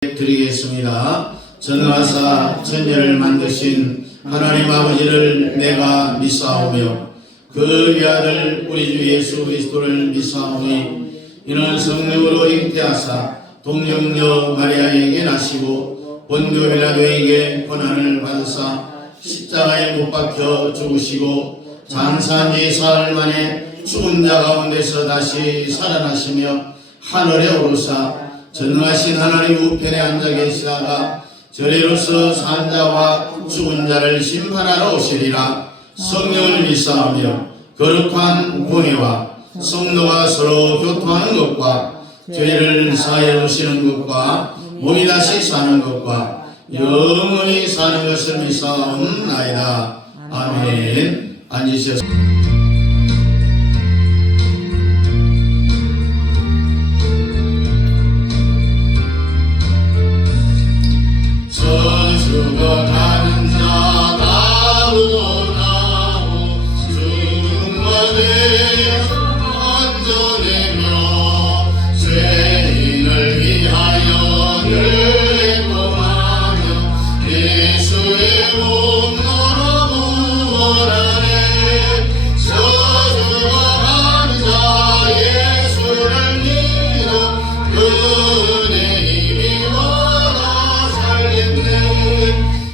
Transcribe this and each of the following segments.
드리겠습니다. 전하사 천지를 만드신 하나님 아버지를 내가 믿사오며 그 위아들 우리 주 예수 그리스도를 믿사오니 이는 성령으로 잉태하사 동정녀 마리아에게 나시고 본교 빌라도에게 고난을 받으사 십자가에 못 박혀 죽으시고 장사한 지 사흘 만에 죽은 자 가운데서 다시 살아나시며 하늘에 오르사 전능하신 하나님 우편에 앉아 계시다가 저리로서 산 자와 죽은 자를 심판하러 오시리라. 성령을 믿사오며 거룩한 공회와 성도가 서로 교통하는 것과 죄를 사하여 주시는 것과 몸이 다시 사는 것과 영원히 사는 것을 믿사옵나이다. 아멘. 앉으셔서 죽어가는 자 나오나오 죽음과대 안전하며 죄인을 위하여 늘 애통하며 예수의 몸으로 구원하네. 저 죽어가는 자 예수를 믿어 은혜 힘입어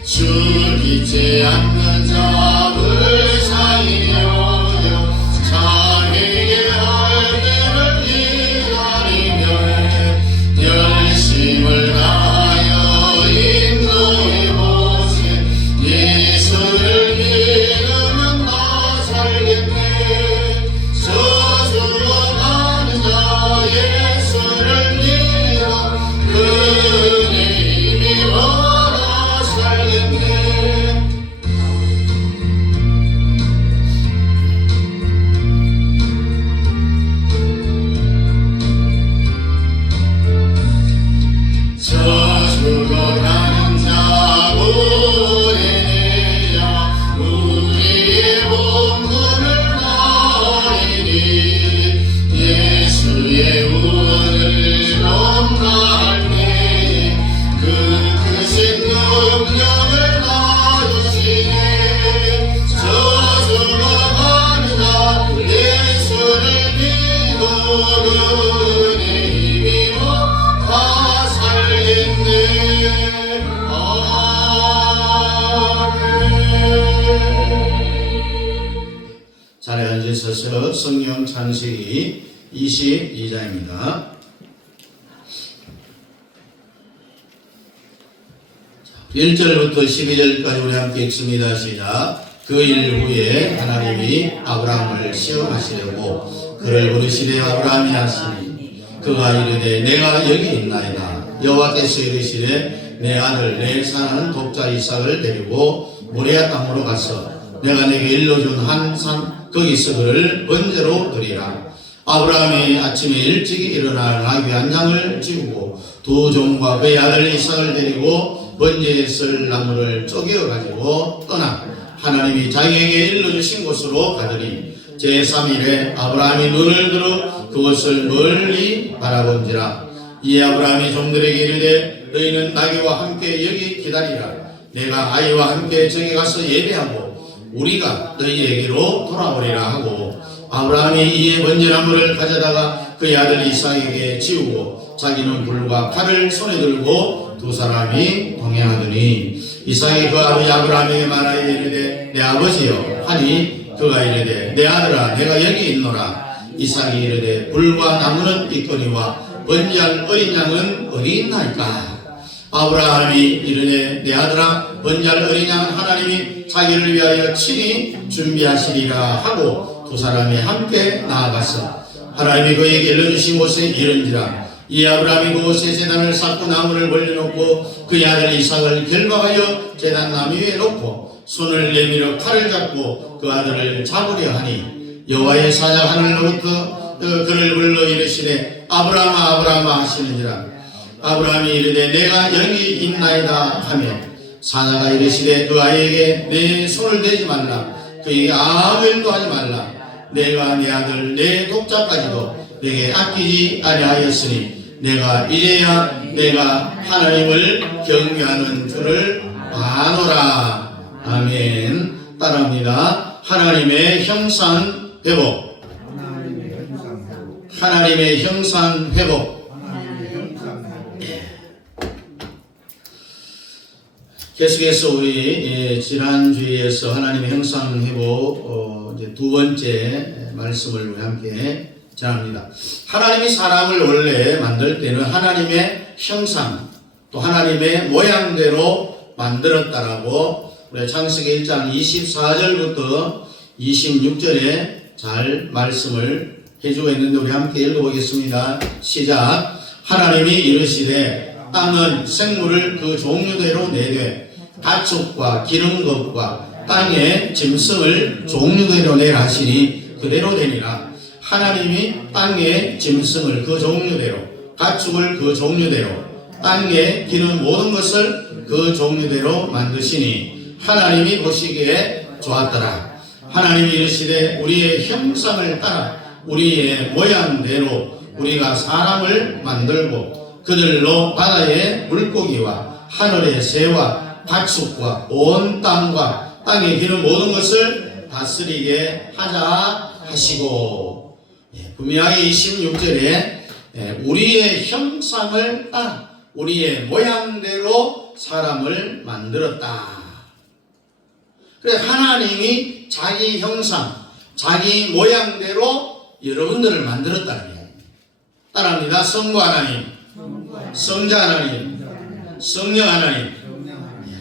죽이지 않는 자를 사이여여 자기에게 할 길을 기다리며 열심을 다하여 인도해보세. 예수를 믿으면 다 살겠네. 저 죽어가는 자 예수를 믿어 은혜 힘입어 죽어가는 자 보내야 우리의 본분을 다하리니 예수의 구원을 넘나할 때에 그 크신 능력을 놔주시네. 저 죽어가는 자 예수를 믿어 은혜 힘입어 다 살겠네. 자리에 앉으셔서 성경 창세기 22장입니다. 1절부터 12절까지 우리 함께 읽습니다. 시작. 그 일 후에 하나님이 아브라함을 시험하시려고 그를 부르시되 아브라함이 하시니 그가 이르되 내가 여기 있나이다. 여호와께서 이르시되 내 아들 내 사랑하는 독자 이삭을 데리고 모리아 땅으로 가서 내가 내게 일러준 한 산 거기서 그를 번제로 드리라. 아브라함이 아침에 일찍이 일어나 나귀 한 장을 지우고 두 종과 그의 아들 이삭을 데리고 번제에 쓸 나무를 쪼개어 가지고 떠나 하나님이 자기에게 일러주신 곳으로 가더니 제3일에 아브라함이 눈을 들어 그것을 멀리 바라본지라. 이에 아브라함이 종들에게 이르되 너희는 나귀와 함께 여기 기다리라. 내가 아이와 함께 저기 가서 예배하고 우리가 너희에게로 돌아오리라 하고 아브라함이 이에 번제나무를 가져다가 그의 아들 이삭에게 지우고 자기는 불과 칼을 손에 들고 두 사람이 동행하더니 이삭이 그 아버지 아브라함에게 말하여 이르되 내 아버지여 하니 그가 이르되 내 아들아 내가 여기 있노라. 이삭이 이르되 불과 나무는 있거니와 번제할 어린 양은 어디 있나이까. 아브라함이 이르되 내 아들아 번제할 어린 양은 하나님이 자기를 위하여 친히 준비하시리라 하고 두 사람이 함께 나아가서 하나님이 그에게 일러주신 곳에 이른지라. 이 아브라함이 그곳에 제단을 쌓고 나무를 벌려놓고 그의 아들 이삭을 결박하여 제단 나무 위에 놓고 손을 내밀어 칼을 잡고 그 아들을 잡으려 하니 여호와의 사자 하늘로부터 그를 불러 이르시되 아브라함아 아브라함아 하시는지라. 아브라함이 이르되 내가 여기 있나이다 하며 사자가 이르시되 그 아이에게 내 손을 대지 말라. 그에게 아무 일도 하지 말라. 내가 네 아들 내 독자까지도 내게 아끼지 아니하였으니 내가 이제야 내가 하나님을 경외하는 줄을 아노라. 아멘. 따라합니다. 하나님의 형상 회복. 하나님의 형상 회복. 계속해서 우리 지난주에서 하나님의 형상 회복 이제 두 번째 말씀을 우리 함께 전합니다. 하나님이 사람을 원래 만들 때는 하나님의 형상 또 하나님의 모양대로 만들었다라고 우리 창세기 1장 24절부터 26절에 잘 말씀을 해주고 있는데 우리 함께 읽어보겠습니다. 시작. 하나님이 이르시되 땅은 생물을 그 종류대로 내되 가축과 기는 것과 땅의 짐승을 종류대로 내라 하시니 그대로 되니라. 하나님이 땅의 짐승을 그 종류대로 가축을 그 종류대로 땅에 기는 모든 것을 그 종류대로 만드시니 하나님이 보시기에 좋았더라. 하나님이 이르시되 우리의 형상을 따라 우리의 모양대로 우리가 사람을 만들고 그들로 바다의 물고기와 하늘의 새와 가축과 온 땅과 땅에 기는 모든 것을 다스리게 하자 하시고, 분명히 26절에 우리의 형상을 따라 우리의 모양대로 사람을 만들었다. 그래서 하나님이 자기 형상, 자기 모양대로 여러분들을 만들었다는 이야기입니다. 따라합니다. 성부 하나님, 성자 하나님, 성령 하나님.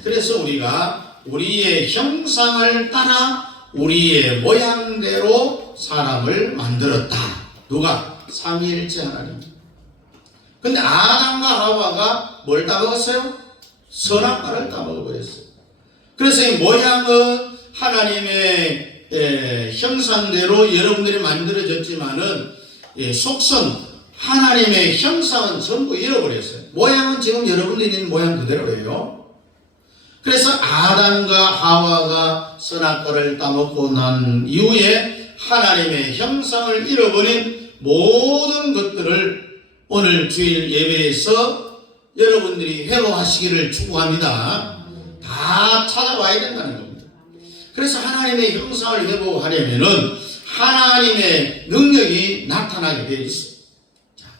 그래서 우리가 우리의 형상을 따라 우리의 모양대로 사람을 만들었다. 누가? 삼위일체 하나님. 근데 아담과 하와가 뭘 따먹었어요? 선악과를 따먹어버렸어요. 그래서 이 모양은 하나님의 형상대로 여러분들이 만들어졌지만은 속성 하나님의 형상은 전부 잃어버렸어요. 모양은 지금 여러분들이 있는 모양 그대로예요. 그래서 아담과 하와가 선악과를 따먹고 난 이후에 하나님의 형상을 잃어버린 모든 것들을 오늘 주일 예배에서 여러분들이 회복하시기를 축복합니다. 다 찾아와야 된다는 겁니다. 그래서 하나님의 형상을 회복하려면은 하나님의 능력이 나타나게 되어 있어요.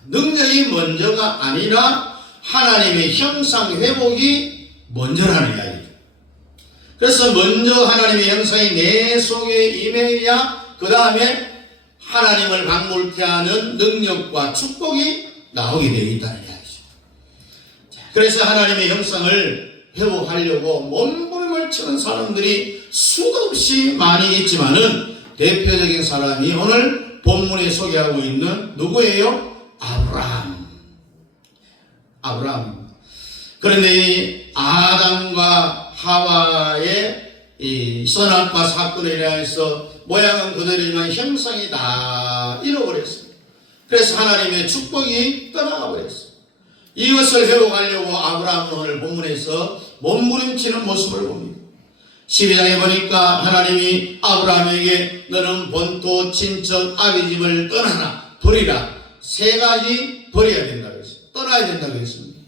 능력이 먼저가 아니라 하나님의 형상 회복이 먼저라는 이야기죠. 그래서 먼저 하나님의 형상이 내 속에 임해야 그 다음에 하나님을 방불케 하는 능력과 축복이 나오게 되어 있다는 이야기죠. 그래서 하나님의 형상을 회복하려고 몸부림을 치는 사람들이 수도 없이 많이 있지만은 대표적인 사람이 오늘 본문에 소개하고 있는 누구예요? 아브라함. 그런데 이 아담과 하와의 이 선악과 사건에 인해서 모양은 그대로지만 형상이 다 잃어버렸어요. 그래서 하나님의 축복이 떠나가 버렸어요. 이것을 회복하려고 아브라함은 오늘 본문에서 몸부림치는 모습을 봅니다. 12장에 보니까 하나님이 아브라함에게 너는 본토, 친척, 아비 집을 떠나라, 버리라. 세 가지 버려야 된다고 했어요. 떠나야 된다고 했습니다.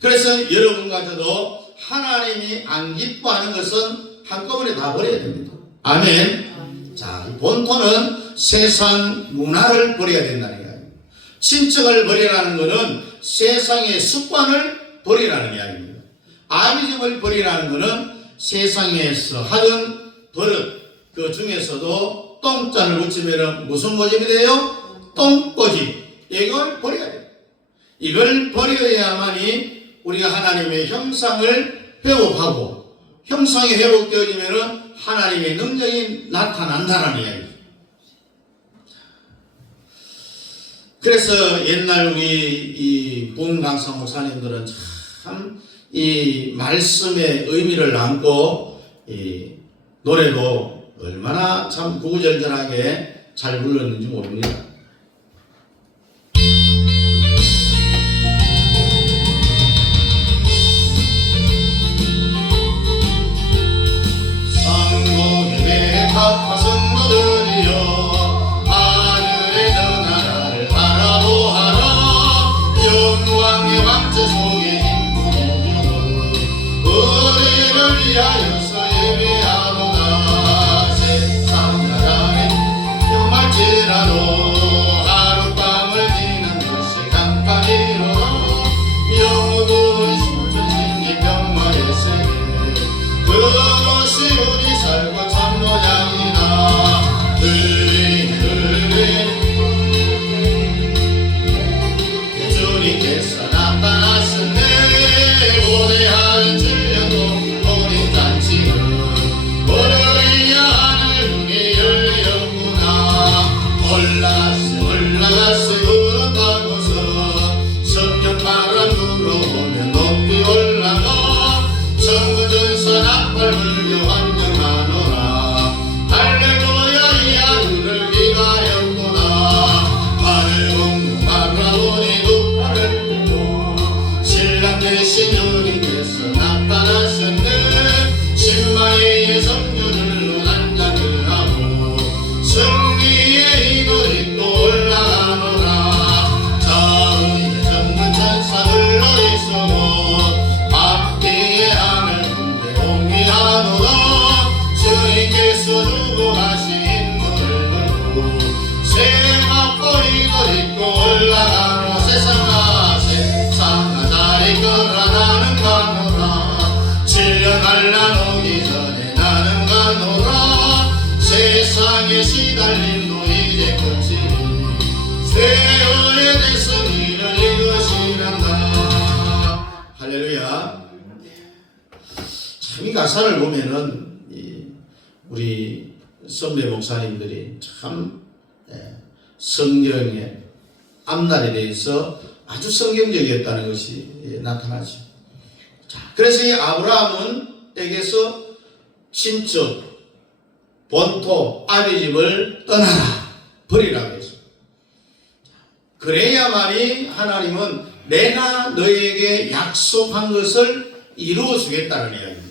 그래서 여러분과 저도 하나님이 안 기뻐하는 것은 한꺼번에 다 버려야 됩니다. 아멘. 자, 본토는 세상 문화를 버려야 된다는 이야기입니다. 친척을 버리라는 것은 세상의 습관을 버리라는 이야기입니다. 아비집을 버리라는 것은 세상에서 하던 버릇, 그 중에서도 똥자를 붙이면 무슨 고집이 돼요? 똥고집. 이걸 버려야 돼요. 이걸 버려야만이 우리가 하나님의 형상을 회복하고 형상이 회복되어지면 하나님의 능력이 나타난다는 이야기죠. 그래서 옛날 우리 이 봉강사 목사님들은 참 이 말씀의 의미를 안고 이 노래도 얼마나 참 구구절절하게 잘 불렀는지 모릅니다. 상고교회 각 성도들이여 하늘에 너 나라를 바라보아라. 영광의 왕 위하여서 예배하노라. 세상 나라에 흉할지라도 하룻밤을 지난 것이 잠깐이로라. 영원은 신천신기 병마의 세계 그것이 우리 살고 참 모양이다. 주님께서 나타나셨네. 고대한 질려도 어린 잔치는 오늘이야 하늘 위에 열렸구나. 올라가세 그렇다고서 성령 바람 불어오면 높이 올라가 성전선 앞발 불교 환영하노라. 할렐루야 이 하늘을 위하였구나. 하늘 공부 바라보니 눈발을 보고 신랑 대신 주님께서 나타나셨네. 신마의 성전을 안장을 하고 승리의 이걸 입고 올라가노라. 자의 정문 천사들 너희서고 앞뒤에 하늘 군대 공기하노라. 주님께서 주고 가신 인물을 걸고 새 맞고 이걸 입고 올라가노라. 세상아 자리 걸어 나는 가노라. 7년 갈라놓기 전에 나는 가노라. 세상에 시달림도 이제 끝이니 세월의 대승이를 이것이란다. 할렐루야. 참 이 가사를 보면은 우리 선배 목사님들이 참 성경의 앞날에 대해서 아주 성경적이었다는 것이 나타나죠. 자, 그래서 이 아브라함에게서 친척, 본토, 아비 집을 떠나라, 버리라고 했어요. 그래야만이 하나님은 내가 너에게 약속한 것을 이루어 주겠다는 이야기입니다.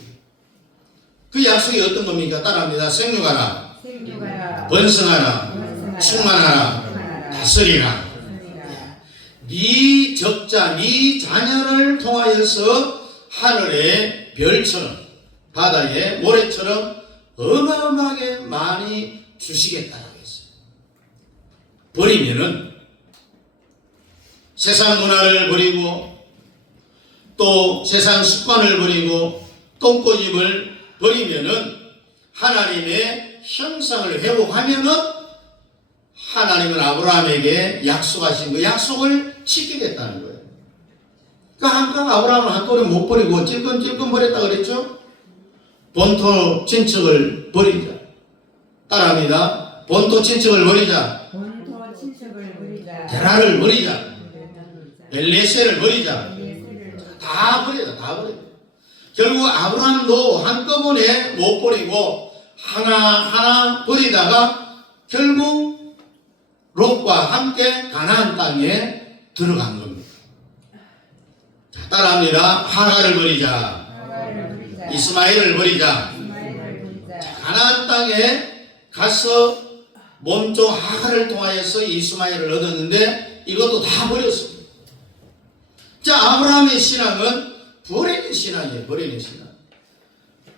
그 약속이 어떤 겁니까? 따라합니다. 생육하라, 번성하라, 충만하라, 다스리라. 네 적자, 네 자녀를 통하여서 하늘의 별처럼 바다의 모래처럼 어마어마하게 많이 주시겠다라고 했어요. 버리면은 세상 문화를 버리고 또 세상 습관을 버리고 똥꼬집을 버리면은 하나님의 형상을 회복하면은 하나님은 아브라함에게 약속하신 그 약속을 지키겠다는 거예요. 그러니까 한강 아브라함은 한꺼번에 못 버리고 찔끔찔끔 버렸다 그랬죠. 본토 친척을 버리자. 따라합니다. 본토 친척을 버리자. 게라를 버리자. 엘레셀을 버리자. 다 버리자. 다 버리자. 결국 아브라함도 한꺼번에 못 버리고 하나하나 버리다가 결국 롯과 함께 가나안 땅에 들어간 겁니다. 자, 따라합니다. 하갈을 버리자. 이스마엘을 버리자. 자, 가나안 땅에 가서 몸종 하갈을 통하여서 이스마엘을 얻었는데 이것도 다 버렸습니다. 자, 아브라함의 신앙은 버리는 신앙이에요. 버리는 신앙.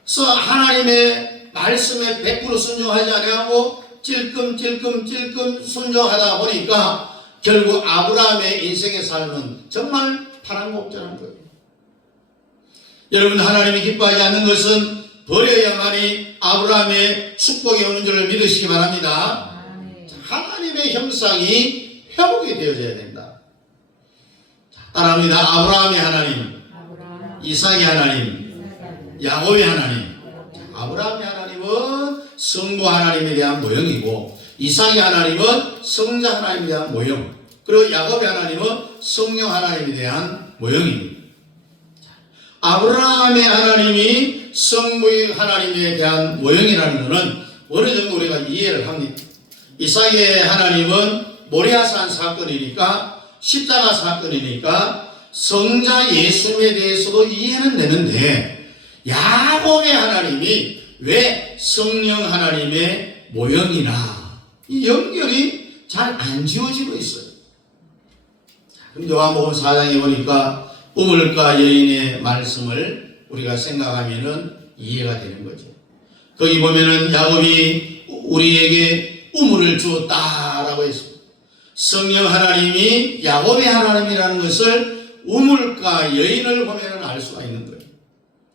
그래서 하나님의 말씀에 100% 순종하지 않고 찔끔찔끔 순종하다 보니까 결국 아브라함의 인생의 삶은 정말 파란곡절한 거예요. 여러분, 하나님이 기뻐하지 않는 것은 버려야만이 아브라함의 축복이 오는 줄을 믿으시기 바랍니다. 하나님의 형상이 회복이 되어져야 된다. 따라합니다. 아브라함의 하나님, 이삭의 하나님, 야곱의 하나님. 아브라함의 하나님은 성부 하나님에 대한 모형이고, 이삭의 하나님은 성자 하나님에 대한 모형, 그리고 야곱의 하나님은 성령 하나님에 대한 모형입니다. 아브라함의 하나님이 성부의 하나님에 대한 모형이라는 것은 어느 정도 우리가 이해를 합니다. 이삭의 하나님은 모리아산 사건이니까, 십자가 사건이니까 성자 예수님에 대해서도 이해는 되는데, 야곱의 하나님이 왜 성령 하나님의 모형이나 이 연결이 잘 안 지워지고 있어요. 그럼 요한복음 4장에 보니까 우물가 여인의 말씀을 우리가 생각하면은 이해가 되는 거죠. 거기 보면은 야곱이 우리에게 우물을 주었다라고 했습니다. 성령 하나님이 야곱의 하나님이라는 것을 우물가 여인을 보면 알 수가 있는 거예요.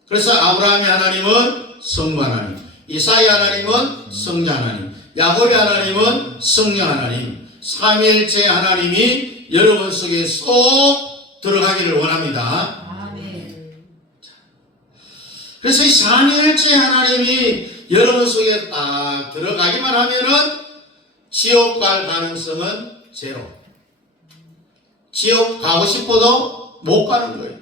그래서 아브라함의 하나님은 성부 하나님, 이삭의 하나님은 성자 하나님, 야곱의 하나님은 성령 하나님, 삼위일체 하나님이 여러분 속에 쏙 들어가기를 원합니다. 아멘. 그래서 이 삼위일체 하나님이 여러분 속에 딱 들어가기만 하면은 지옥 갈 가능성은 제로. 지옥 가고 싶어도 못 가는 거예요.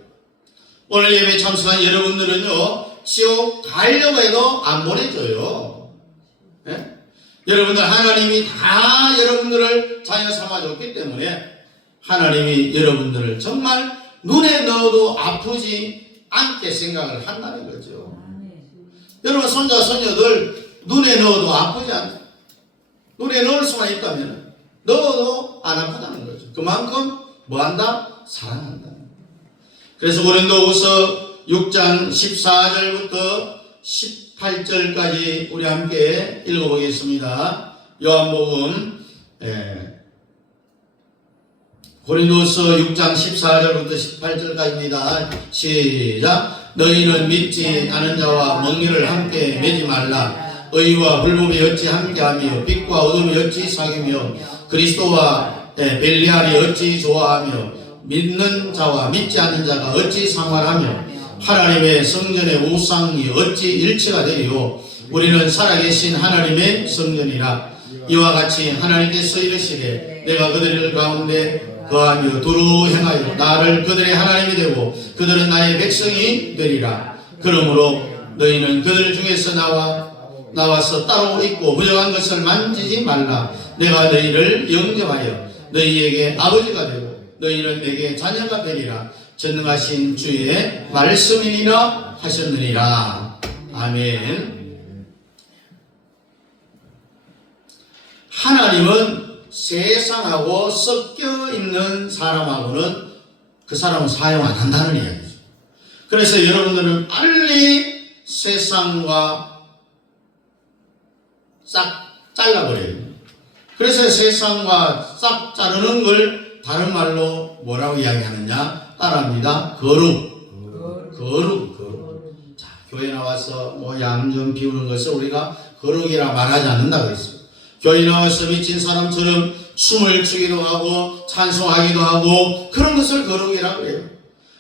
오늘 예배 참석한 여러분들은요, 지옥 가려고 해도 안 보내줘요. 예? 여러분들 하나님이 다 여러분들을 자녀 삼아줬기 때문에 하나님이 여러분들을 정말 눈에 넣어도 아프지 않게 생각을 한다는 거죠. 여러분 손자 손녀들 눈에 넣어도 아프지 않다. 눈에 넣을 수만 있다면 넣어도 안 아프다는 거죠. 그만큼 뭐한다? 사랑한다. 그래서 고린도후서 6장 14절부터 18절까지 우리 함께 읽어보겠습니다. 요한복음 고린도서 6장 14절부터 18절까지입니다. 시작. 너희는 믿지 않은 자와 멍에를 함께 매지 말라. 의와 불법이 어찌 함께하며 빛과 어둠이 어찌 사귀며 그리스도와 벨리알이 어찌 좋아하며 믿는 자와 믿지 않는 자가 어찌 상관하며 하나님의 성전의 우상이 어찌 일치가 되리요. 우리는 살아계신 하나님의 성전이라. 이와 같이 하나님께서 이르시되 내가 그들 가운데 거하며 두루 행하여 나를 그들의 하나님이 되고 그들은 나의 백성이 되리라. 그러므로 너희는 그들 중에서 나와서 따로 있고 부정한 것을 만지지 말라. 내가 너희를 영접하여 너희에게 아버지가 되고 너희는 내게 자녀가 되리라. 전능하신 주의 말씀이니라 하셨느니라. 아멘. 하나님은 세상하고 섞여 있는 사람하고는 그 사람은 사용 안 한다는 이야기죠. 그래서 여러분들은 빨리 세상과 싹 잘라버려요. 그래서 세상과 싹 자르는 걸 다른 말로 뭐라고 이야기하느냐? 따라합니다. 거룩. 자, 교회 나와서 뭐 양 좀 비우는 것을 우리가 거룩이라 말하지 않는다고 했어요. 교회 나와서 미친 사람처럼 춤을 추기도 하고 찬송하기도 하고 그런 것을 거룩이라고 해요.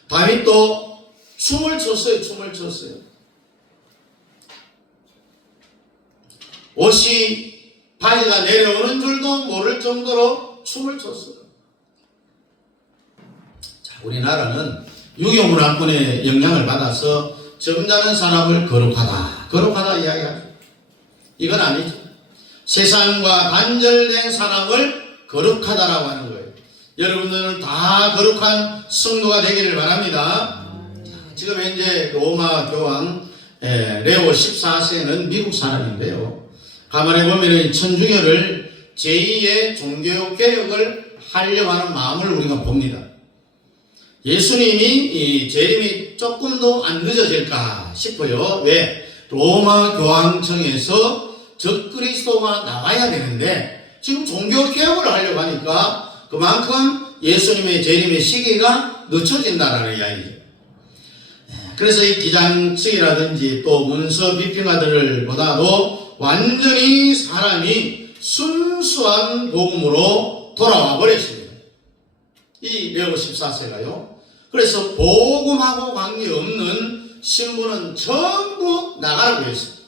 다윗도 춤을 췄어요. 옷이 바지가 내려오는 줄도 모를 정도로 춤을 췄어요. 자, 우리나라는 유교문화권의 영향을 받아서 점잖은 사람을 거룩하다 이야기하죠. 이건 아니죠. 세상과 단절된 사람을 거룩하다라고 하는 거예요. 여러분들은 다 거룩한 성도가 되기를 바랍니다. 지금 현재 로마 교황 레오 14세는 미국 사람인데요. 가만히 보면 천주교를 제2의 종교 개혁을 하려고 하는 마음을 우리가 봅니다. 예수님이 이 재림이 조금도 안 늦어질까 싶어요. 왜? 로마 교황청에서 적그리스도가 나와야 되는데 지금 종교 개혁을 하려고 하니까 그만큼 예수님의 재림의 시기가 늦춰진다라는 이야기죠. 그래서 이 기장 측이라든지 또 문서 비평가들을 보다도 완전히 사람이 순수한 복음으로 돌아와 버렸습니다. 이 레오 14세가요. 그래서 복음하고 관계없는 신부는 전부 나가라고 했습니다.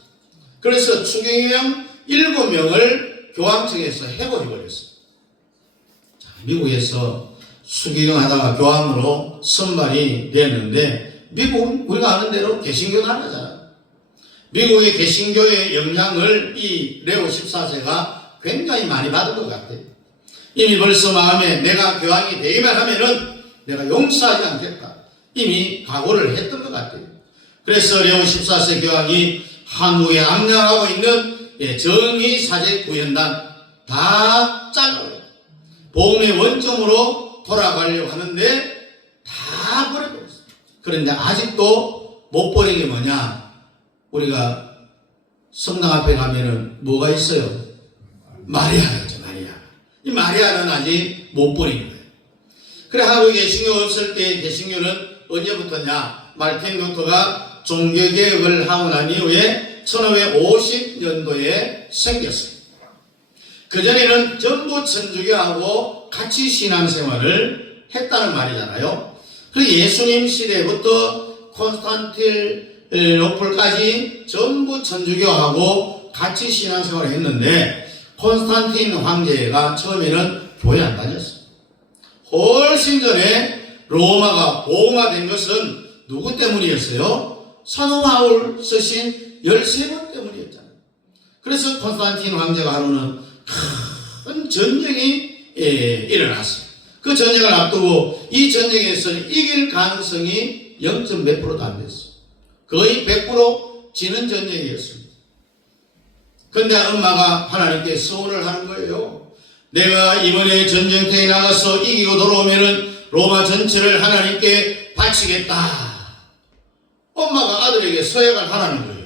그래서 추경영 7명을 교황청에서 해고해버렸어요. 미국에서 추경영 하다가 교황으로 선발이 됐는데 미국 우리가 아는 대로 개신교 나라잖아요. 미국의 개신교의 영향을 이 레오 14세가 굉장히 많이 받은 것 같아요. 이미 벌써 마음에 내가 교황이 되기만 하면은 내가 용서하지 않겠다. 이미 각오를 했던 것 같아요. 그래서 레오 14세 교황이 한국에 암양하고 있는 정의사제 구현단 다 잘라버려요. 복음의 원점으로 돌아가려고 하는데 다 버려버렸어요. 그런데 아직도 못 버린 게 뭐냐? 우리가 성당 앞에 가면은 뭐가 있어요? 마리아가 있죠, 마리아. 이 마리아는 아직 못 버린 거예요. 그래 하고 개신교 없을 때 개신교는 언제부터냐? 말틴 루터가 종교개혁을 하고 난 이후에 1550년도에 생겼어요. 그전에는 전부 천주교하고 같이 신앙생활을 했다는 말이잖아요. 그리고 예수님 시대부터 콘스탄티노플까지 전부 천주교하고 같이 신앙생활을 했는데 콘스탄틴 황제가 처음에는 교회 안 다녔어요. 훨씬 전에 로마가 복음화된 것은 누구 때문이었어요? 사도 바울 쓰신 13번 때문이었잖아요. 그래서 콘스탄틴 황제가 하루는 큰 전쟁이 일어났어요. 그 전쟁을 앞두고 이 전쟁에서는 이길 가능성이 0.몇 프로도 안 됐어요. 거의 100% 지는 전쟁이었습니다. 근데 엄마가 하나님께 서원을 하는 거예요. 내가 이번에 전쟁터에 나가서 이기고 돌아오면은 로마 전체를 하나님께 바치겠다. 엄마가 아들에게 서약을 하라는 거예요.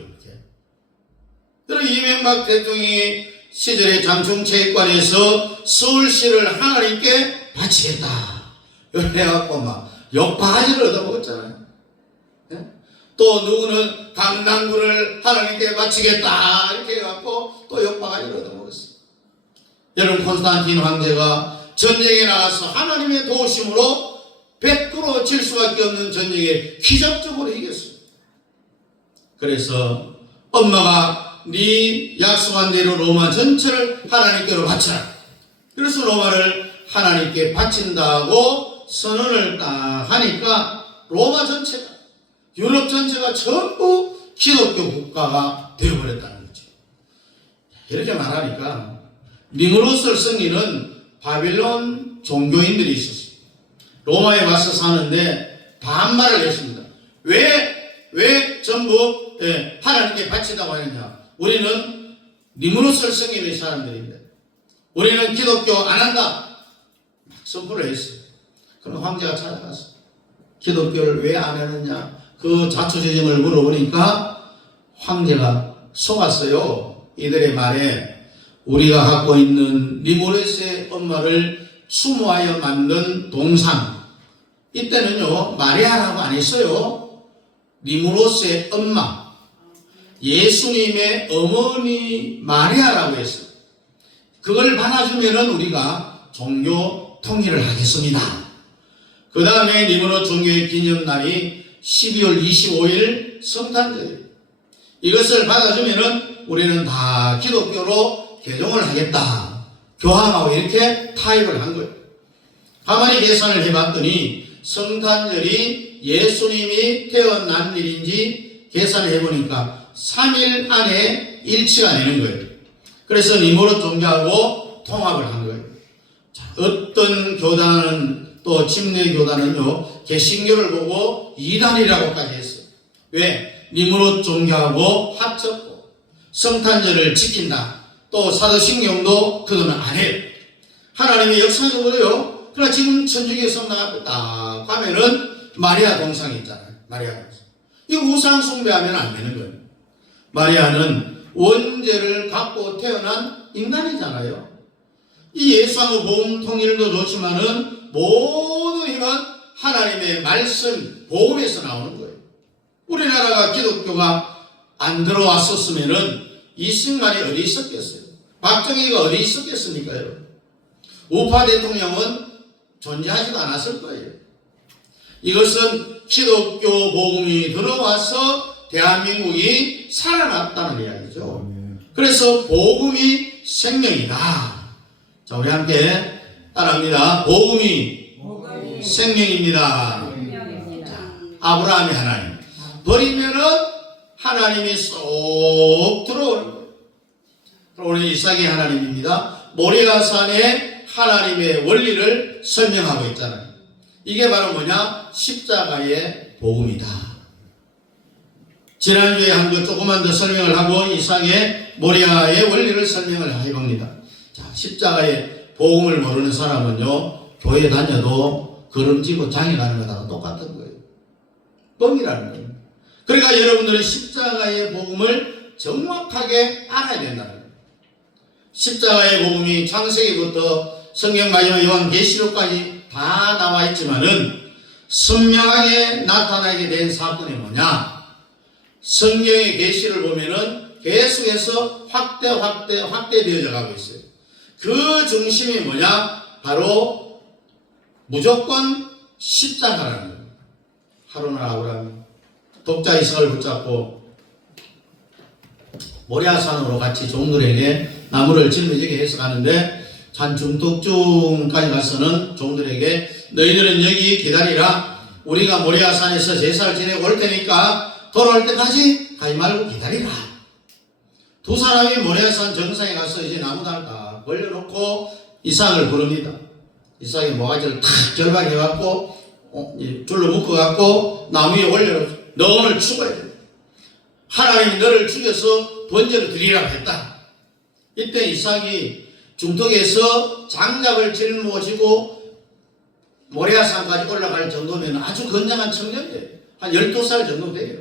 그리고 이명박 대통령이 시절에 장충체육관에서 서울시를 하나님께 바치겠다. 이렇게 해갖고 막 욕바가지를 얻어먹었잖아요. 또 누구는 강남구를 하나님께 바치겠다. 이렇게 해갖고 또 욕바가지를 얻어먹었어요. 여러분, 콘스탄틴 황제가 전쟁에 나가서 하나님의 도우심으로 100% 질 수밖에 없는 전쟁에 기적적으로 이겼어요. 그래서 엄마가 네 약속한 대로 로마 전체를 하나님께로 바쳐라. 그래서 로마를 하나님께 바친다고 선언을 딱 하니까 로마 전체가, 유럽 전체가 전부 기독교 국가가 되어버렸다는 거죠. 이렇게 말하니까 니무롯을 승리는 바빌론 종교인들이 있었어요. 로마에 와서 사는데 반말을 했습니다. 왜 전부 하나님께 바치다고 하느냐? 우리는 니무롯을 섬기는 사람들입니다. 우리는 기독교 안 한다. 막 선포를 했어요. 그럼 황제가 찾아갔어. 기독교를 왜 안 하느냐? 그 자초지종을 물어보니까 황제가 속았어요. 이들의 말에 우리가 갖고 있는 니무롯의 엄마를 추모하여 만든 동상. 이때는요, 마리아라고 안 했어요. 니무롯의 엄마. 예수님의 어머니 마리아라고 했어요. 그걸 받아주면은 우리가 종교 통일을 하겠습니다. 그 다음에 니무롯 종교의 기념날이 12월 25일 성탄절이에요. 이것을 받아주면은 우리는 다 기독교로 개종을 하겠다. 교황하고 이렇게 타협을 한 거예요. 가만히 계산을 해봤더니 성탄절이 예수님이 태어난 일인지 계산을 해보니까 3일 안에 일치가 되는 거예요. 그래서 니무롯 종교하고 통합을 한 거예요. 자, 어떤 교단은 또 침례 교단은요, 개신교를 보고 이단이라고까지 했어요. 왜? 니무롯 종교하고 합쳤고 성탄절을 지킨다. 또 사도신경도 그거는 안 해요. 하나님의 역사적으로요. 그러나 지금 천주교 성당 앞에 딱 가면은 마리아 동상이 있잖아요. 마리아 동상. 이 우상 숭배하면 안 되는 거예요. 마리아는 원죄를 갖고 태어난 인간이잖아요. 이 예수하고 복음 통일도 좋지만은 모든 힘은 하나님의 말씀, 복음에서 나오는 거예요. 우리나라가 기독교가 안 들어왔었으면은 이승만이 어디 있었겠어요? 박정희가 어디 있었겠습니까, 여러분? 우파 대통령은 존재하지도 않았을 거예요. 이것은 기독교 복음이 들어와서 대한민국이 살아났다는 이야기죠. 그래서 복음이 생명이다. 자, 우리 함께 따라합니다. 복음이 생명입니다. 자, 아브라함의 하나님. 버리면은 하나님이 쏙 들어오는 거예요. 우리 이삭의 하나님입니다. 모리아산에 하나님의 원리를 설명하고 있잖아요. 이게 바로 뭐냐? 십자가의 복음이다. 지난주에 한 거 조금만 더 설명을 하고 이삭의 모리아의 원리를 설명을 해봅니다. 자, 십자가의 복음을 모르는 사람은요, 교회 다녀도 걸음지고 장에 가는 거다 똑같은 거예요. 뻥이라는 거예요. 그러니까 여러분들은 십자가의 복음을 정확하게 알아야 된다는 거예요. 십자가의 복음이 창세기부터 성경 마지막 요한계시록까지 다 나와 있지만은 선명하게 나타나게 된 사건이 뭐냐? 성경의 계시를 보면은 계속해서 확대되어져 가고 있어요. 그 중심이 뭐냐? 바로 무조건 십자가라는 거예요. 하루나 아브라함이 독자 이삭을 붙잡고 모리아산으로 같이 종들에게 나무를 짊어지게 해서 가는데 한 중독중까지 가서는 종들에게 너희들은 여기 기다리라. 우리가 모리아산에서 제사를 지내고 올 테니까 돌아올 때까지 가지 말고 기다리라. 두 사람이 모리아산 정상에 가서 이제 나무다를 다 벌려놓고 이삭을 부릅니다. 이삭이 모가지를 탁 결박해갖고 줄로 묶어갖고 나무 위에 올려놓고 너 오늘 죽어야 돼. 하나님이 너를 죽여서 번제로 드리라고 했다. 이때 이삭이 중턱에서 장작을 짊어지고 모리아산까지 올라갈 정도면 아주 건장한 청년이에요. 한 12살 정도 돼요.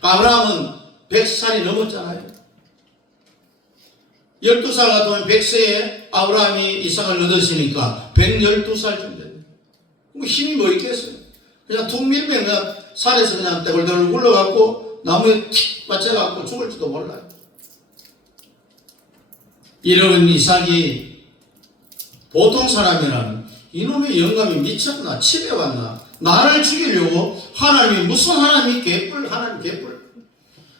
아브라함은 100살이 넘었잖아요. 12살 같으면 100세에 아브라함이 이삭을 얻었으니까 112살 정도 돼요. 힘이 뭐 있겠어요? 그냥 툭 밀면 그냥 산에서 그냥 떼굴떼굴 굴러갖고 나무에 틱 맞춰갖고 죽을지도 몰라요. 이런 이삭이 보통 사람이라면 이놈의 영감이 미쳤나 치배왔나 나를 죽이려고 하나님이 무슨 하나님이 개뿔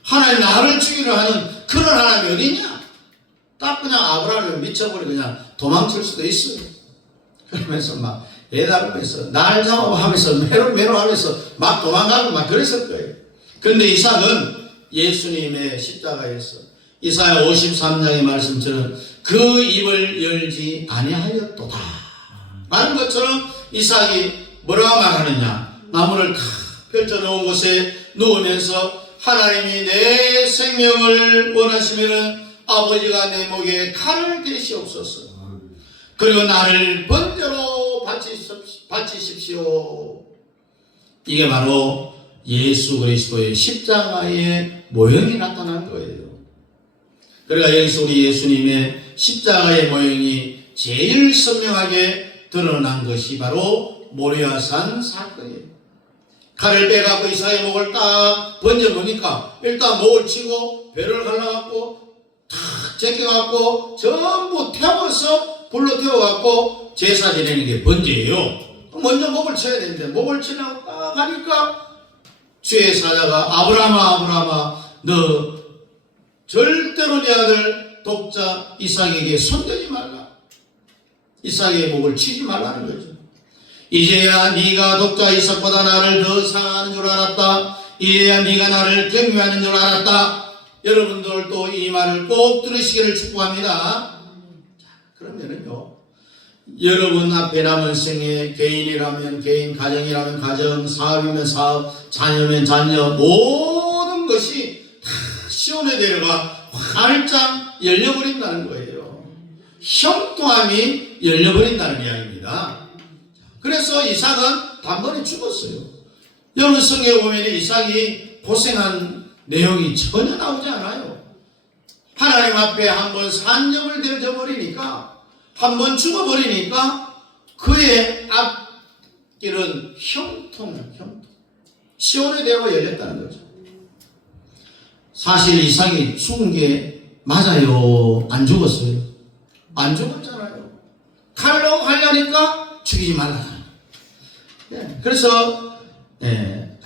하나님 나를 죽이려 하는 그런 하나님이 어디냐? 딱 그냥 아브라함을 미쳐버리고 그냥 도망칠 수도 있어요. 그러면서 막 애달으면서 날 잡아 하면서 메로하면서 막 도망가고 막 그랬을 거예요. 그런데 이삭은 예수님의 십자가에서 이사야 53장의 말씀처럼 그 입을 열지 아니하였도다 말한 것처럼 이삭이 뭐라고 말하느냐? 나무를 탁 펼쳐놓은 곳에 누우면서 하나님이 내 생명을 원하시면은 아버지가 내 목에 칼을 대시옵소서. 그리고 나를 번제로 바치십시오. 이게 바로 예수 그리스도의 십자가의 모형이 나타난 거예요. 그러니까 여기서 우리 예수님의 십자가의 모형이 제일 선명하게 드러난 것이 바로 모리아산 사건이에요. 칼을 빼갖고 이삭의 목을 딱 번져보니까 일단 목을 치고 배를 갈라갖고 탁 제껴갖고 전부 태워서 불로 태워갖고 제사 지내는 게 번제예요. 먼저 목을 쳐야 되는데 목을 치려고 딱 하니까 주의 사자가 아브라함아 너 절대로 네 아들 독자 이삭에게 손대지 말라. 이삭의 목을 치지 말라는 거죠. 이제야 네가 독자 이삭보다 나를 더 사랑하는 줄 알았다. 이제야 네가 나를 경외하는 줄 알았다. 여러분들도 이 말을 꼭 들으시기를 축복합니다. 자, 그러면은요, 여러분 앞에 남은 생에 개인이라면 개인, 가정이라면 가정, 사업이면 사업, 자녀면 자녀, 모든 것이 다 시온의 대로가 활짝 열려버린다는 거예요. 형통함이 열려버린다는 이야기입니다. 그래서 이삭은 단번에 죽었어요. 여러분 성경에 보면 이삭이 고생한 내용이 전혀 나오지 않아요. 하나님 앞에 한번 산적을 되어져 버리니까, 한번 죽어버리니까 그의 앞길은 형통. 시온의 대로가 열렸다는 거죠. 사실 이삭이 죽은 게 맞아요? 안 죽었어요? 안 죽었잖아요. 칼로 가려니까 죽이지 말라. 그래서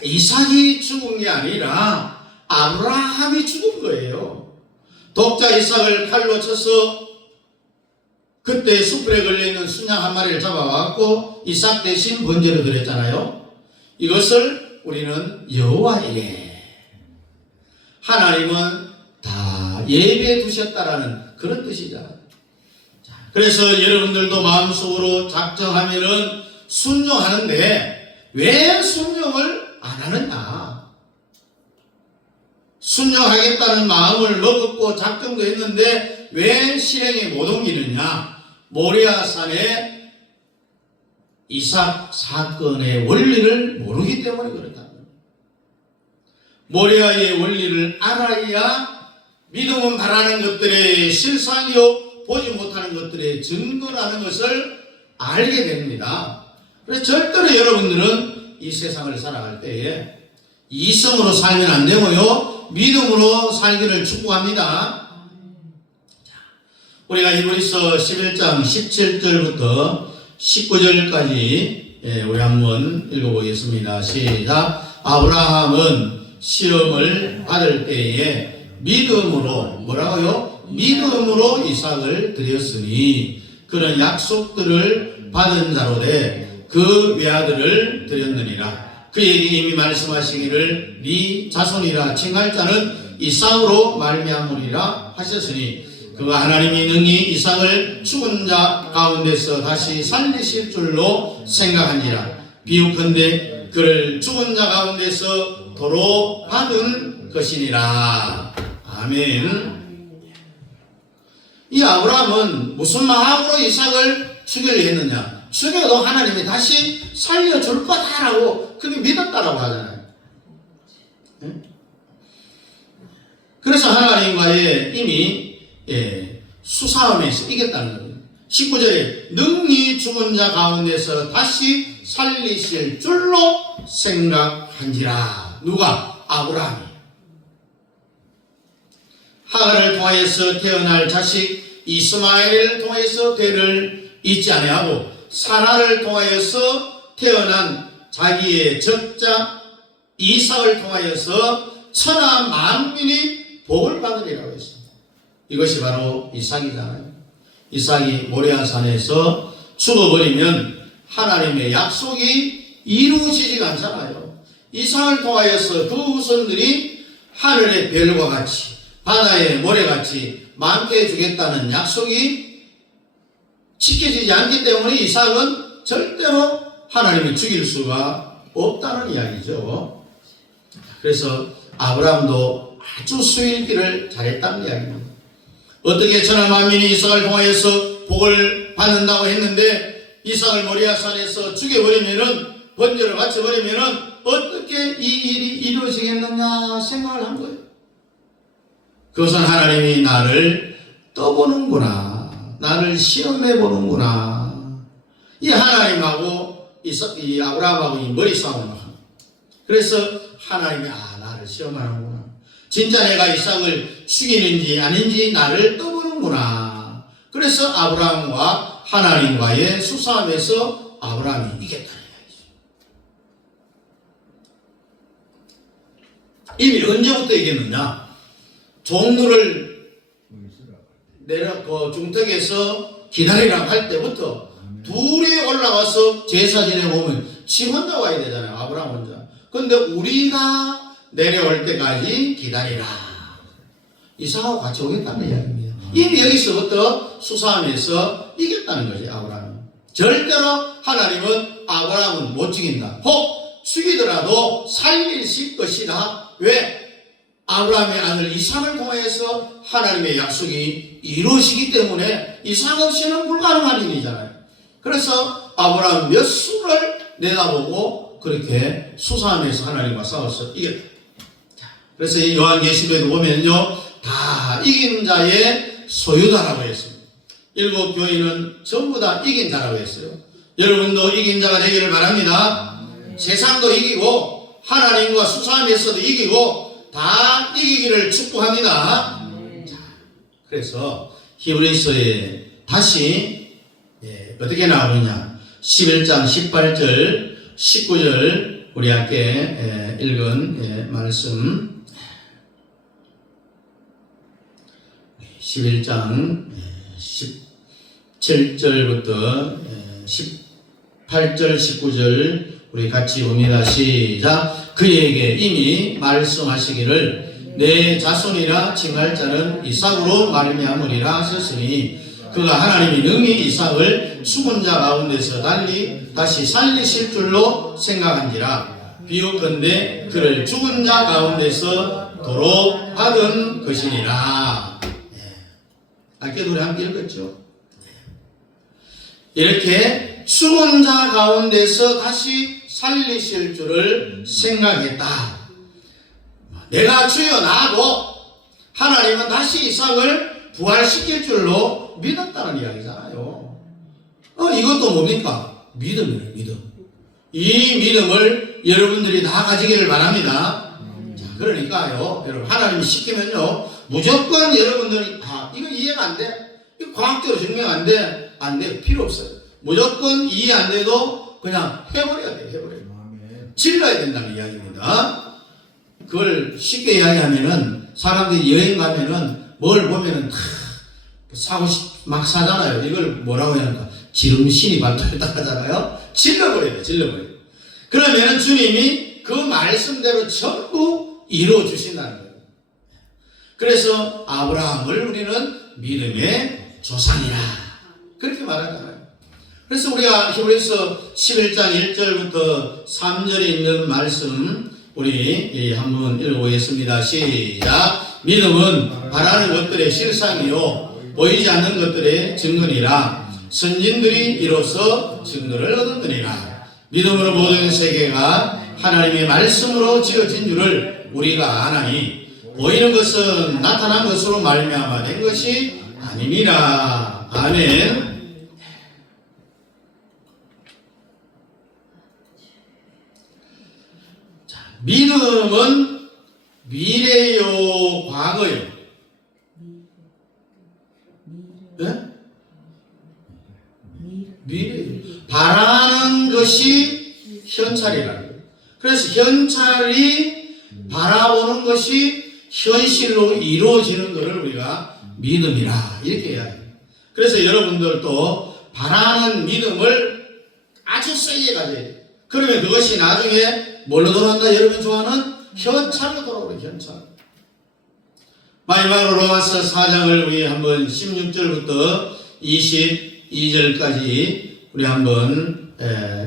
이삭이 죽은 게 아니라 아브라함이 죽은 거예요. 독자 이삭을 칼로 쳐서 그때 숯불에 걸려있는 순양 한 마리를 잡아갖고 이삭 대신 번제로 드렸잖아요. 이것을 우리는 여호와 이레, 하나님은 다 예배해 두셨다라는 그런 뜻이잖아요. 그래서 여러분들도 마음속으로 작정하면은 순종하는데 왜 순종을 안 하느냐? 순종하겠다는 마음을 먹었고 작정도 했는데 왜 실행에 못 옮기느냐? 모리아산의 이삭 사건의 원리를 모르기 때문에 그렇다. 모리아의 원리를 알아야 믿음은 바라는 것들의 실상이요 보지 못하는 것들의 증거라는 것을 알게 됩니다. 그래서 절대로 여러분들은 이 세상을 살아갈 때에 이성으로 살면 안 되고요, 믿음으로 살기를 축복합니다. 우리가 히브리서 11장 17절부터 19절까지 우리 한번 읽어보겠습니다. 시작. 아브라함은 시험을 받을 때에 믿음으로 뭐라고요? 믿음으로 이삭을 드렸으니 그런 약속들을 받은 자로 돼 그 외아들을 드렸느니라. 그에게 이미 말씀하시기를 네 자손이라 칭할 자는 이삭으로 말미암으리라 하셨으니 그가 하나님이 능히 이삭을 죽은 자 가운데서 다시 살리실 줄로 생각하니라. 비유컨대 그를 죽은 자 가운데서 도로 받은 것이니라. 아멘. 이 아브라함은 무슨 마음으로 이삭을 죽이려 했느냐? 죽여도 하나님이 다시 살려줄 거다라고 그게 믿었다라고 하잖아요. 그래서 하나님과의 이미 수싸움에서 이겼다는 거예요. 19절에 능히 죽은 자 가운데서 다시 살리실 줄로 생각한지라. 누가? 아브라함이. 하갈을 통하여서 태어날 자식 이스마엘을 통해서 대를 잊지 아니하고 사라를 통하여서 태어난 자기의 적자 이삭을 통하여서 천하 만민이 복을 받으리라고 했습니다. 이것이 바로 이삭이잖아요. 이삭이 모리아산에서 죽어버리면 하나님의 약속이 이루어지지가 않잖아요. 이삭을 통하여서 그 후손들이 하늘의 별과 같이 바다의 모래같이 많게 해주겠다는 약속이 지켜지지 않기 때문에 이삭은 절대로 하나님이 죽일 수가 없다는 이야기죠. 그래서 아브라함도 아주 수일기를 잘했다는 이야기입니다. 어떻게 천하 만민이 이삭을 통하여서 복을 받는다고 했는데 이삭을 모리아산에서 죽여버리면은 번제를 바쳐버리면은 어떻게 이 일이 이루어지겠느냐 생각을 한 거예요. 그것은 하나님이 나를 떠보는구나, 나를 시험해 보는구나. 이 하나님하고 이 아브라함하고 이 머리 싸움을 합니다. 그래서 하나님이 나를 시험하는구나. 진짜 내가 이삭을 죽이는지 아닌지 나를 떠보는구나. 그래서 아브라함과 하나님과의 수싸움에서 아브라함이 이겼다는 이야기죠. 이미 언제부터 이겼느냐? 종들을 내려 중턱에서 기다리라고 할 때부터 둘이 올라가서 제사 지내보면 지 혼자 와야 되잖아요. 아브라함 혼자. 그런데 우리가 내려올 때까지 기다리라. 이삭하고 같이 오겠다는 이야기입니다. 이미 여기서부터 수싸움에서 이겼다는 거지. 아브라함은 절대로 하나님은 아브라함은 못 죽인다. 혹 죽이더라도 살리실 것이다. 왜? 아브라함의 아들 이삭을 통해서 하나님의 약속이 이루어지기 때문에 이삭 없이는 불가능한 일이잖아요. 그래서 아브라함 몇 수를 내다보고 그렇게 수싸움에서 하나님과 싸워서 이겼다. 그래서 이 요한계시록에도 보면요, 다 이긴 자의 소유다라고 했습니다. 7 교인은 전부 다 이긴 자라고 했어요. 여러분도 이긴 자가 되기를 바랍니다. 세상도 이기고 하나님과 수싸움에서도 이기고 다 이기기를 축복합니다. 자, 그래서 히브리서에 다시 어떻게 나오느냐? 11장 18절 19절 우리 함께 읽은 말씀 11장 17절부터 18절 19절 우리 같이 봅니다. 시작. 그에게 이미 말씀하시기를 내 자손이라 칭할 자는 이삭으로 말미암으리라 하셨으니 그가 하나님이 능히 이삭을 죽은 자 가운데서 다시 살리실 줄로 생각한지라. 비유컨대 그를 죽은 자 가운데서 도로 받은 것이니라. 아까 우리 함께 읽었죠. 이렇게 죽은 자 가운데서 다시 살리실 줄을 생각했다. 내가 주여 나고 하나님은 다시 이삭을 부활시킬 줄로 믿었다는 이야기잖아요. 이것도 뭡니까? 믿음이에요. 믿음. 이 믿음을 여러분들이 다 가지기를 바랍니다. 자, 그러니까요, 여러분, 하나님이 시키면요, 무조건 여러분들이, 이거 이해가 안 돼. 이거 과학적으로 증명 안 돼. 안 돼. 필요 없어요. 무조건 이해 안 돼도 그냥 해버려야 돼. 해버려요. 질러야 된다는 이야기입니다. 그걸 쉽게 이야기하면은, 사람들이 여행 가면은, 뭘 보면은 다 사고 막 사잖아요. 이걸 뭐라고 해야 할까? 지름신이 발달했다 하잖아요. 질러버려요. 질러버려요. 그러면은 주님이 그 말씀대로 전부 이루어 주신다는 거예요. 그래서 아브라함을 우리는 믿음의 조상이라 그렇게 말하잖아요. 그래서 우리가 히브리서 11장 1절부터 3절에 있는 말씀 우리 한번 읽어보겠습니다. 시작. 믿음은 바라는 것들의 실상이요 보이지 않는 것들의 증거니라. 선진들이 이로써 증거를 얻었느니라. 믿음으로 모든 세계가 하나님의 말씀으로 지어진 줄을 우리가 아나니 보이는 것은 나타난 것으로 말미암아 된 것이 아니니라. 아멘. 자, 믿음은 미래요, 과거요? 네? 미래. 바라는 것이 현찰이라는 거예요. 그래서 현찰이 바라보는 것이 현실로 이루어지는 것을 우리가 믿음이라 이렇게 이야기해요. 그래서 여러분들도 바라는 믿음을 아주 세게 가져야 돼요. 그러면 그것이 나중에 뭘로 돌아온다? 여러분 좋아하는 현찰로 돌아오는 현찰. 마지막으로 로마서 4장을 우리 한번 16절부터 22절까지 우리 한번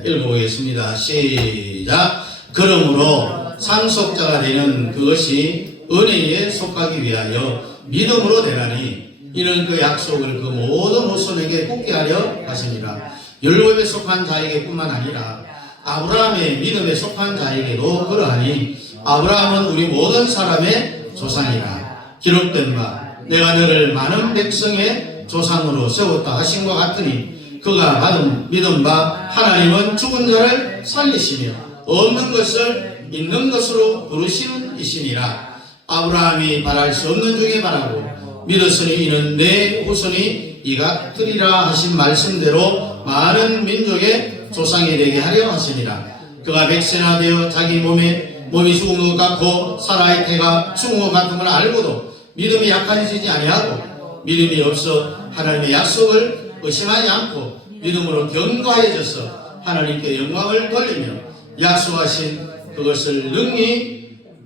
읽어보겠습니다. 시작. 그러므로 상속자가 되는 그것이 은혜에 속하기 위하여 믿음으로 되나니 이는 그 약속을 그 모든 후손에게 굳게 하려 하시니라. 율법에 속한 자에게 뿐만 아니라 아브라함의 믿음에 속한 자에게도 그러하니 아브라함은 우리 모든 사람의 조상이라. 기록된 바 내가 너를 많은 백성의 조상으로 세웠다 하신 것 같으니 그가 받은 믿은 바 하나님은 죽은 자를 살리시며 없는 것을 있는 것으로 부르시는 이시니라. 아브라함이 바랄 수 없는 중에 바라고 믿었으니 이는 내 후손이 이가 되리라 하신 말씀대로 많은 민족의 조상이 되게 하려 하시니라. 그가 백세나 되어 자기 몸이 죽은 것 같고 사라의 태가 죽은 것 같음을 알고도 믿음이 약해지지 아니하고 믿음이 없어 하나님의 약속을 의심하지 않고 믿음으로 견고해져서 하나님께 영광을 돌리며 약속하신 그것을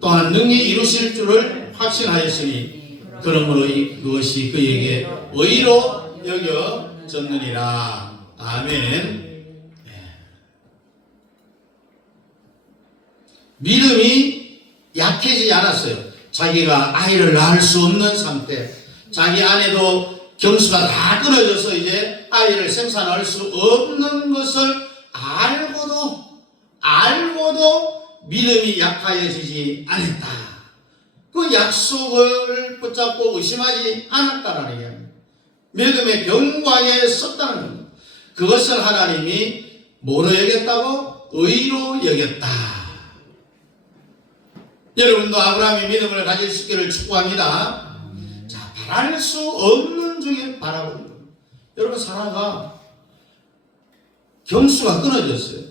또한 능히 이루실 줄을 확신하였으니 그러므로 그것이 그에게 의로 여겨졌느니라. 아멘. 믿음이 약해지지 않았어요. 자기가 아이를 낳을 수 없는 상태, 자기 아내도 경수가 다 끊어져서 이제 아이를 생산할 수 없는 것을 알고도 믿음이 약하여지지 않았다. 그 약속을 붙잡고 의심하지 않았다라는 얘기입니다. 믿음의 견고하게 섰다는 겁니다. 그것을 하나님이 뭐로 여겼다고? 의로 여겼다. 여러분도 아브라함의 믿음을 가질 수 있기를 축복합니다. 자, 바랄 수 없는 중에 바라보는 겁니다. 여러분, 사라가 경수가 끊어졌어요.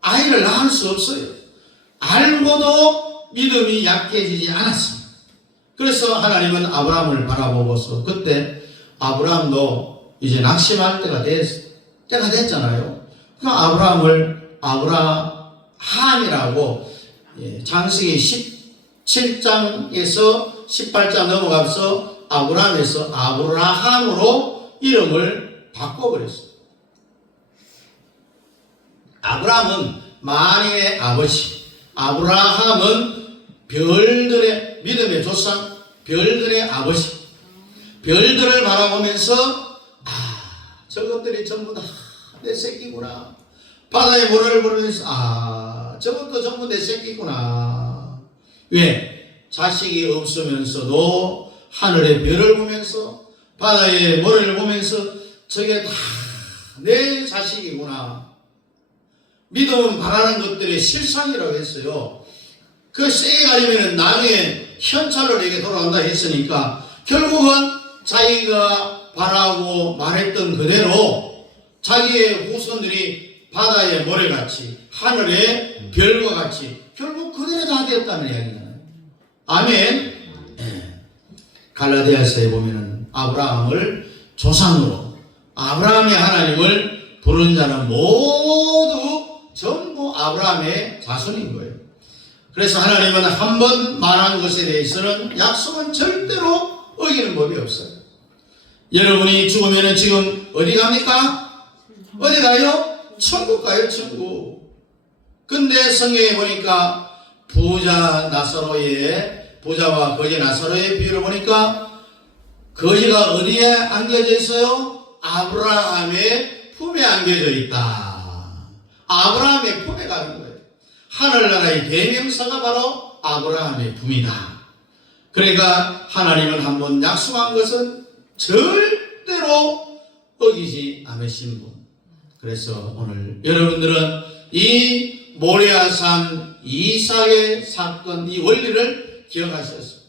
아이를 낳을 수 없어요. 알고도 믿음이 약해지지 않았습니다. 그래서 하나님은 아브라함을 바라보고서 그때 아브라함도 이제 낙심할 때가 됐잖아요. 그 아브라함을 아브라함이라고 창세기 17장에서 18장 넘어가서 아브라함에서 아브라함으로 이름을 바꿔버렸어요. 아브라함은 만인의 아버지, 아브라함은 별들의 믿음의 조상, 별들의 아버지. 별들을 바라보면서 저것들이 전부 다 내 새끼구나. 바다의 모래를 보면서 저것도 전부 내 새끼구나. 왜? 자식이 없으면서도 하늘의 별을 보면서 바다의 모래를 보면서 저게 다 내 자식이구나. 믿음은 바라는 것들의 실상이라고 했어요. 그 세게 가리면 나중에 현찰로 내게 돌아간다 했으니까 결국은 자기가 바라고 말했던 그대로 자기의 후손들이 바다의 모래같이 하늘의 별과 같이 결국 그대로 다 되었다는 이야기잖아요. 아멘. 갈라디아서에 보면은 아브라함을 조상으로 아브라함의 하나님을 부른 자는 모두 전부 아브라함의 자손인 거예요. 그래서 하나님은 한 번 말한 것에 대해서는 약속은 절대로 어기는 법이 없어요. 여러분이 죽으면 지금 어디 갑니까? 어디 가요? 천국 가요, 천국. 근데 성경에 보니까 부자와 거지 나사로의 비유를 보니까 거지가 어디에 안겨져 있어요? 아브라함의 품에 안겨져 있다. 아브라함의 품에 가는 거예요. 하늘나라의 대명사가 바로 아브라함의 품이다. 그러니까 하나님은 한번 약속한 것은 절대로 어기지 않으신 분. 그래서 오늘 여러분들은 이 모리아산 이삭의 사건, 이 원리를 기억하셨어요.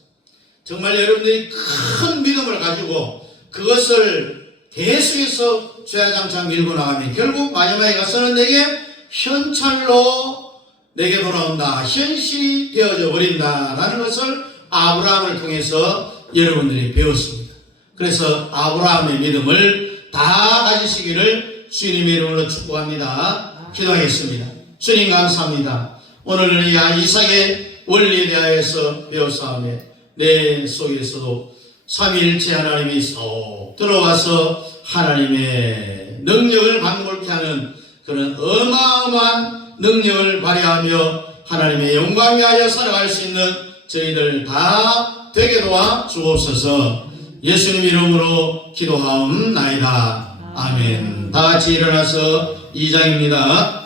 정말 여러분들이 큰 믿음을 가지고 그것을 계속해서 주야장창 밀고 나가면 결국 마지막에 가서는 내게 현찰로 내게 돌아온다. 현실이 되어져 버린다라는 것을 아브라함을 통해서 여러분들이 배웠습니다. 그래서 아브라함의 믿음을 다 가지시기를 주님의 이름으로 축복합니다. 기도하겠습니다. 주님 감사합니다. 오늘은 이 이삭의 원리에 대하여서 배웠사오며 내 속에서도 삼위일체 하나님이 쏙 들어와서 하나님의 능력을 방불케 하는 그런 어마어마한 능력을 발휘하며 하나님의 영광에 하여 살아갈 수 있는 저희들 다 되게 도와 주옵소서. 예수님 이름으로 기도하옵나이다. 아멘. 다 같이 일어나서 2장입니다.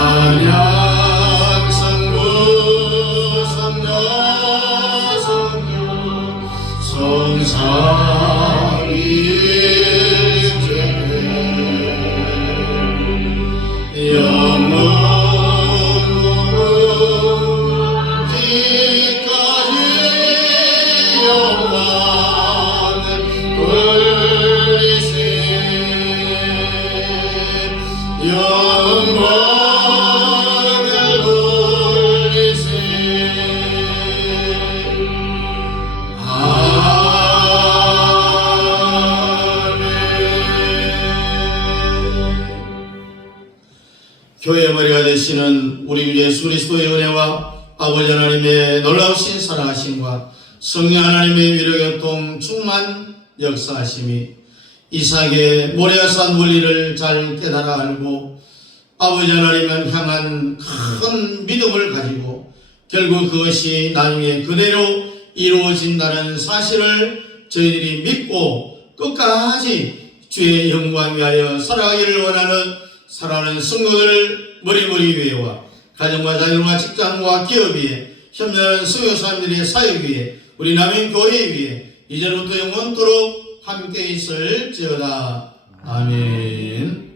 찬양 성부 성녀 성삼위일체 영원 무궁지까지 영원한 권리세 영원 교회의 머리가 되시는 우리 예수 그리스도의 은혜와 아버지 하나님의 놀라우신 사랑하심과 성령 하나님의 위로교통 충만 역사하심이 이삭의 모리아산 원리를 잘 깨달아 알고 아버지 하나님을 향한 큰 믿음을 가지고 결국 그것이 나중에 그대로 이루어진다는 사실을 저희들이 믿고 끝까지 주의 영광 위하여 살아가기를 원하는 사랑하는 성도들 머리머리 위에와 가정과 자녀와 직장과 기업 위에 협력하는 성교사님들의 사역 위에 우리 남인 교회 위에 이제부터 영원토록 함께 있을지어다. 아멘.